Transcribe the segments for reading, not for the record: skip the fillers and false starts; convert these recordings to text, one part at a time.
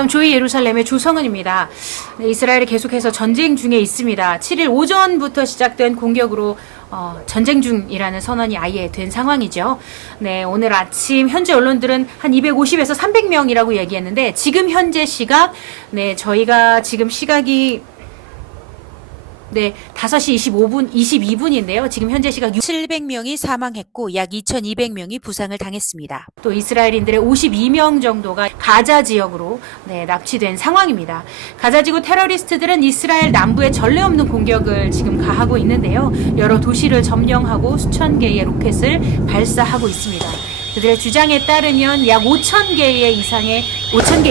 샬롬 조이 예루살렘의 조성은입니다. 네, 이스라엘이 계속해서 전쟁 중에 있습니다. 7일 오전부터 시작된 공격으로 전쟁 중이라는 선언이 아예 된 상황이죠. 네, 오늘 아침 현재 언론들은 한 250에서 300명이라고 얘기했는데 지금 현재 시각, 네, 저희가 지금 시각이 5시 22분인데요. 지금 현재 시각 700명이 사망했고 약 2,200명이 부상을 당했습니다. 또 이스라엘인들의 52명 정도가 가자 지역으로 납치된 상황입니다. 가자 지구 테러리스트들은 이스라엘 남부에 전례 없는 공격을 지금 가하고 있는데요. 여러 도시를 점령하고 수천 개의 로켓을 발사하고 있습니다. 그들의 주장에 따르면 약 5,000개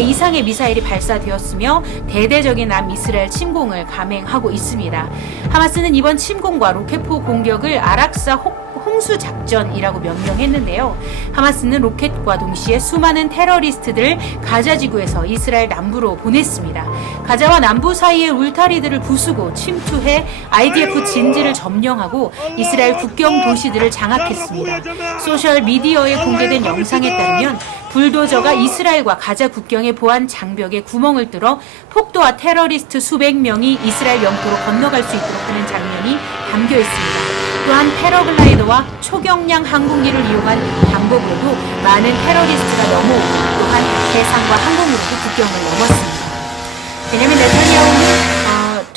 이상의 미사일이 발사되었으며 대대적인 남이스라엘 침공을 감행하고 있습니다. 하마스는 이번 침공과 로켓포 공격을 아락사 홍수작전이라고 명명했는데요. 하마스는 로켓과 동시에 수많은 테러리스트들을 가자 지구에서 이스라엘 남부로 보냈습니다. 가자와 남부 사이의 울타리들을 부수고 침투해 IDF 진지를 점령하고 이스라엘 국경 도시들을 장악했습니다. 소셜미디어에 공개된 영상에 따르면 불도저가 이스라엘과 가자 국경의 보안 장벽에 구멍을 뚫어 폭도와 테러리스트 수백 명이 이스라엘 영토로 건너갈 수 있도록 하는 장면이 담겨 있습니다. 또한 패러글라이더와 초경량 항공기를 이용한 방법으로도 많은 테러리스트가 넘어오고 또한 해상과 항공으로도 국경을 넘었습니다. 왜냐하면 네타냐후는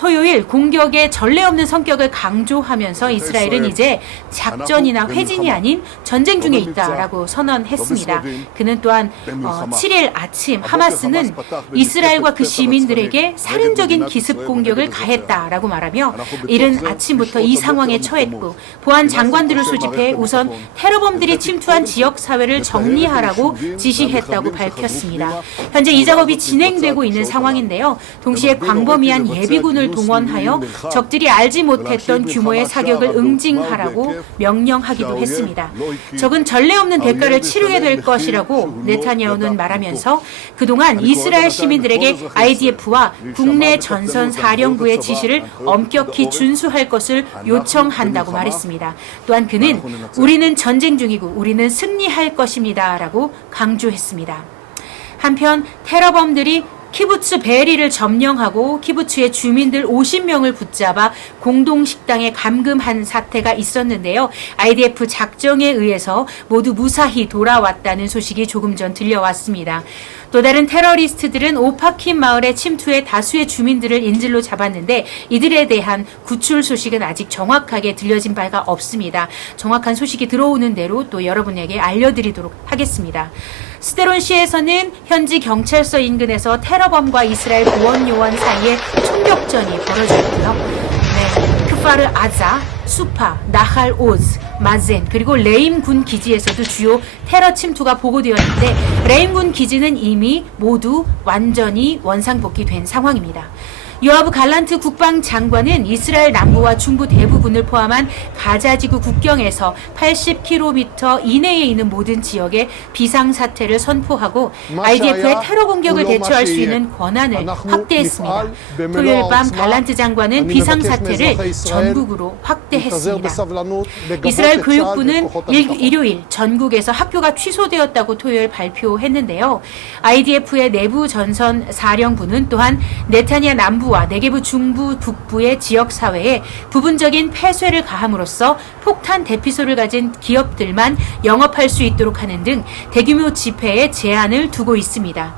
토요일 공격의 전례 없는 성격을 강조하면서 이스라엘은 이제 작전이나 회진이 아닌 전쟁 중에 있다라고 선언했습니다. 그는 또한 7일 아침 하마스는 이스라엘과 그 시민들에게 살인적인 기습 공격을 가했다라고 말하며 이른 아침부터 이 상황에 처했고 보안 장관들을 소집해 우선 테러범들이 침투한 지역사회를 정리하라고 지시했다고 밝혔습니다. 현재 이 작업이 진행되고 있는 상황인데요. 동시에 광범위한 예비군을 동원하여 적들이 알지 못했던 규모의 사격을 응징하라고 명령하기도 했습니다. 적은 전례 없는 대가를 치르게 될 것이라고 네타냐후는 말하면서 그동안 이스라엘 시민들에게 IDF와 국내 전선 사령부의 지시를 엄격히 준수할 것을 요청한다고 말했습니다. 또한 그는 우리는 전쟁 중이고 우리는 승리할 것입니다 라고 강조했습니다. 한편 테러범들이 키부츠 베리를 점령하고 키부츠의 주민들 50명을 붙잡아 공동식당에 감금한 사태가 있었는데요. IDF 작정에 의해서 모두 무사히 돌아왔다는 소식이 조금 전 들려왔습니다. 또 다른 테러리스트들은 오파킨 마을에 침투해 다수의 주민들을 인질로 잡았는데 이들에 대한 구출 소식은 아직 정확하게 들려진 바가 없습니다. 정확한 소식이 들어오는 대로 또 여러분에게 알려드리도록 하겠습니다. 스데론시에서는 현지 경찰서 인근에서 테러범과 이스라엘 구원요원 사이에 총격전이 벌어졌고요. 크파르 아자, 수파, 나할 오즈, 마젠 그리고 레임 군 기지에서도 주요 테러 침투가 보고되었는데 레임 군 기지는 이미 모두 완전히 원상복귀된 상황입니다. 요아브 갈란트 국방장관은 이스라엘 남부와 중부 대부분을 포함한 가자지구 국경에서 80km 이내에 있는 모든 지역에 비상사태를 선포하고 IDF의 테러 공격을 대처할 수 있는 권한을 확대했습니다. 토요일 밤 갈란트 장관은 비상사태를 전국으로 확대했습니다. 이스라엘 교육부는 일요일 전국에서 학교가 취소되었다고 토요일 발표했는데요. IDF의 내부 전선 사령부는 또한 네타냐 남부 네게브 중부 북부의 지역사회에 부분적인 폐쇄를 가함으로써 폭탄 대피소를 가진 기업들만 영업할 수 있도록 하는 등 대규모 집회에 제한을 두고 있습니다.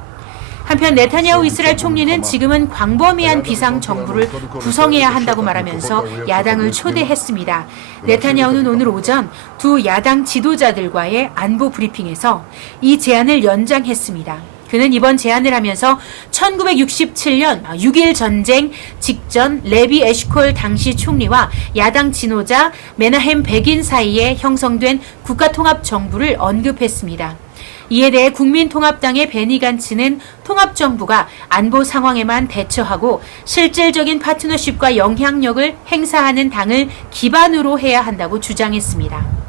한편 네타냐후 이스라엘 총리는 지금은 광범위한 비상정부를 구성해야 한다고 말하면서 야당을 초대했습니다. 네타냐후는 오늘 오전 두 야당 지도자들과의 안보 브리핑에서 이 제안을 연장했습니다. 그는 이번 제안을 하면서 1967년 6.1 전쟁 직전 레비 에시콜 당시 총리와 야당 지도자 메나헴 베긴 사이에 형성된 국가통합정부를 언급했습니다. 이에 대해 국민통합당의 베니 간츠는 통합정부가 안보 상황에만 대처하고 실질적인 파트너십과 영향력을 행사하는 당을 기반으로 해야 한다고 주장했습니다.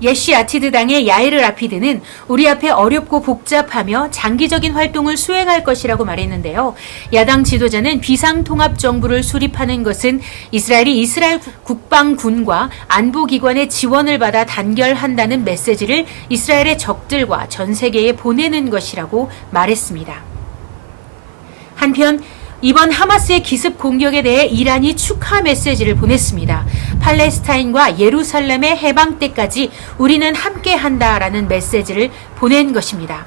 예시 아티드당의 야이르 라피드는 우리 앞에 어렵고 복잡하며 장기적인 활동을 수행할 것이라고 말했는데요. 야당 지도자는 비상통합정부를 수립하는 것은 이스라엘이 이스라엘 국방군과 안보기관의 지원을 받아 단결한다는 메시지를 이스라엘의 적들과 전 세계에 보내는 것이라고 말했습니다. 한편 이번 하마스의 기습 공격에 대해 이란이 축하 메시지를 보냈습니다. 팔레스타인과 예루살렘의 해방 때까지 우리는 함께한다라는 메시지를 보낸 것입니다.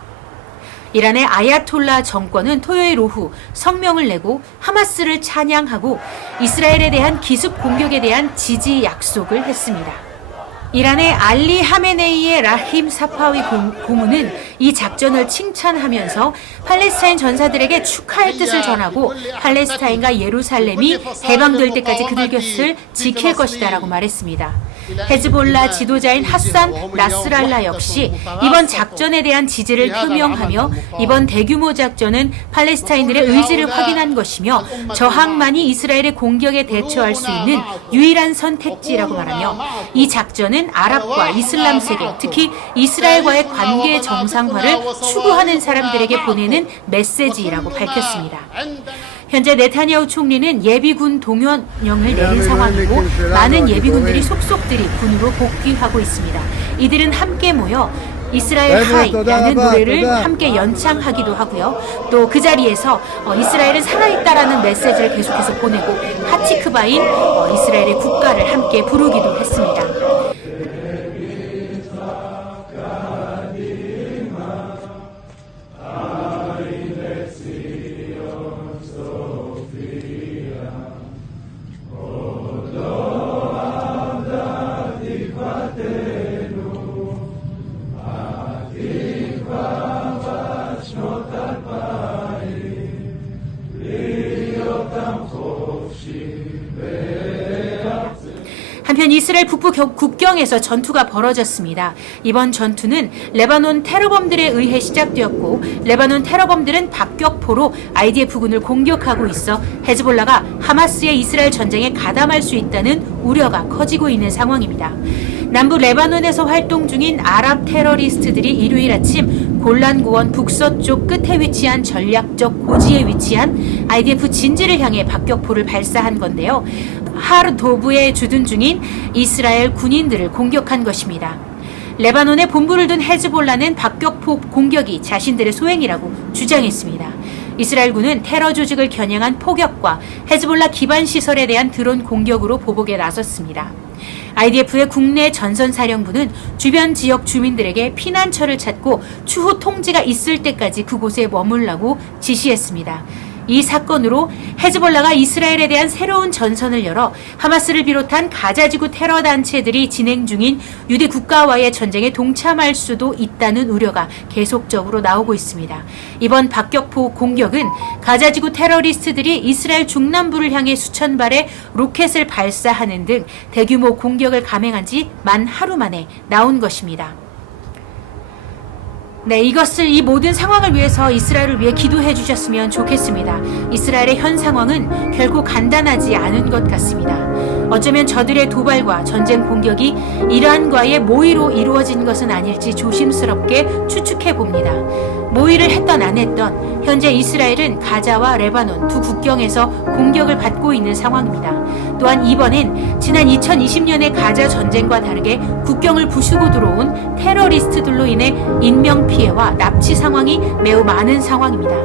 이란의 아야톨라 정권은 토요일 오후 성명을 내고 하마스를 찬양하고 이스라엘에 대한 기습 공격에 대한 지지 약속을 했습니다. 이란의 알리 하메네이의 라힘 사파위 고문은 이 작전을 칭찬하면서 팔레스타인 전사들에게 축하의 뜻을 전하고 팔레스타인과 예루살렘이 해방될 때까지 그들 곁을 지킬 것이다라고 말했습니다. 헤즈볼라 지도자인 하산 나스랄라 역시 이번 작전에 대한 지지를 표명하며 이번 대규모 작전은 팔레스타인들의 의지를 확인한 것이며 저항만이 이스라엘의 공격에 대처할 수 있는 유일한 선택지라고 말하며 이 작전은 아랍과 이슬람 세계, 특히 이스라엘과의 관계 정상화를 추구하는 사람들에게 보내는 메시지라고 밝혔습니다. 현재 네타냐후 총리는 예비군 동원령을 내린 상황이고 많은 예비군들이 속속들이 군으로 복귀하고 있습니다. 이들은 함께 모여 이스라엘 하이라는 노래를 함께 연창하기도 하고요. 또 그 자리에서 이스라엘은 살아있다라는 메시지를 계속해서 보내고 하티크바인 이스라엘의 국가를 함께 부르기도 했습니다. 한편 이스라엘 북부 국경에서 전투가 벌어졌습니다. 이번 전투는 레바논 테러범들에 의해 시작되었고 레바논 테러범들은 박격포로 IDF군을 공격하고 있어 헤즈볼라가 하마스의 이스라엘 전쟁에 가담할 수 있다는 우려가 커지고 있는 상황입니다. 남부 레바논에서 활동 중인 아랍 테러리스트들이 일요일 아침 골란고원 북서쪽 끝에 위치한 전략적 고지에 위치한 IDF 진지를 향해 박격포를 발사한 건데요. 하르도브에 주둔 중인 이스라엘 군인들을 공격한 것입니다. 레바논에 본부를 둔 헤즈볼라는 박격포 공격이 자신들의 소행이라고 주장했습니다. 이스라엘군은 테러 조직을 겨냥한 포격과 헤즈볼라 기반 시설에 대한 드론 공격으로 보복에 나섰습니다. IDF의 국내 전선사령부는 주변 지역 주민들에게 피난처를 찾고 추후 통지가 있을 때까지 그곳에 머물라고 지시했습니다. 이 사건으로 헤즈볼라가 이스라엘에 대한 새로운 전선을 열어 하마스를 비롯한 가자지구 테러 단체들이 진행 중인 유대 국가와의 전쟁에 동참할 수도 있다는 우려가 계속적으로 나오고 있습니다. 이번 박격포 공격은 가자지구 테러리스트들이 이스라엘 중남부를 향해 수천 발의 로켓을 발사하는 등 대규모 공격을 감행한 지 만 하루 만에 나온 것입니다. 네, 이 모든 상황을 위해서 이스라엘을 위해 기도해 주셨으면 좋겠습니다. 이스라엘의 현 상황은 결코 간단하지 않은 것 같습니다. 어쩌면 저들의 도발과 전쟁 공격이 이란과의 모의로 이루어진 것은 아닐지 조심스럽게 추측해 봅니다. 모의를 했던 안 했던 현재 이스라엘은 가자와 레바논 두 국경에서 공격을 받고 있는 상황입니다. 또한 이번엔 지난 2020년의 가자 전쟁과 다르게 국경을 부수고 들어온 테러리스트들로 인해 인명 피해와 납치 상황이 매우 많은 상황입니다.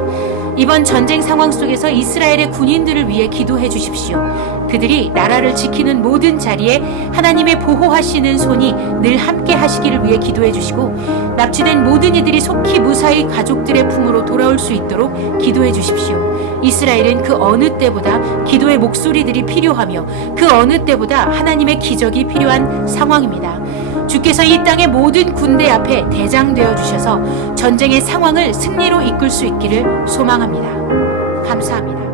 이번 전쟁 상황 속에서 이스라엘의 군인들을 위해 기도해 주십시오. 그들이 나라를 지키는 모든 자리에 하나님의 보호하시는 손이 늘 함께 하시기를 위해 기도해 주시고 납치된 모든 이들이 속히 무사히 가족들의 품으로 돌아올 수 있도록 기도해 주십시오. 이스라엘은 그 어느 때보다 기도의 목소리들이 필요하며 그 어느 때보다 하나님의 기적이 필요한 상황입니다. 주께서 이 땅의 모든 군대 앞에 대장 되어 주셔서 전쟁의 상황을 승리로 이끌 수 있기를 소망합니다. 감사합니다.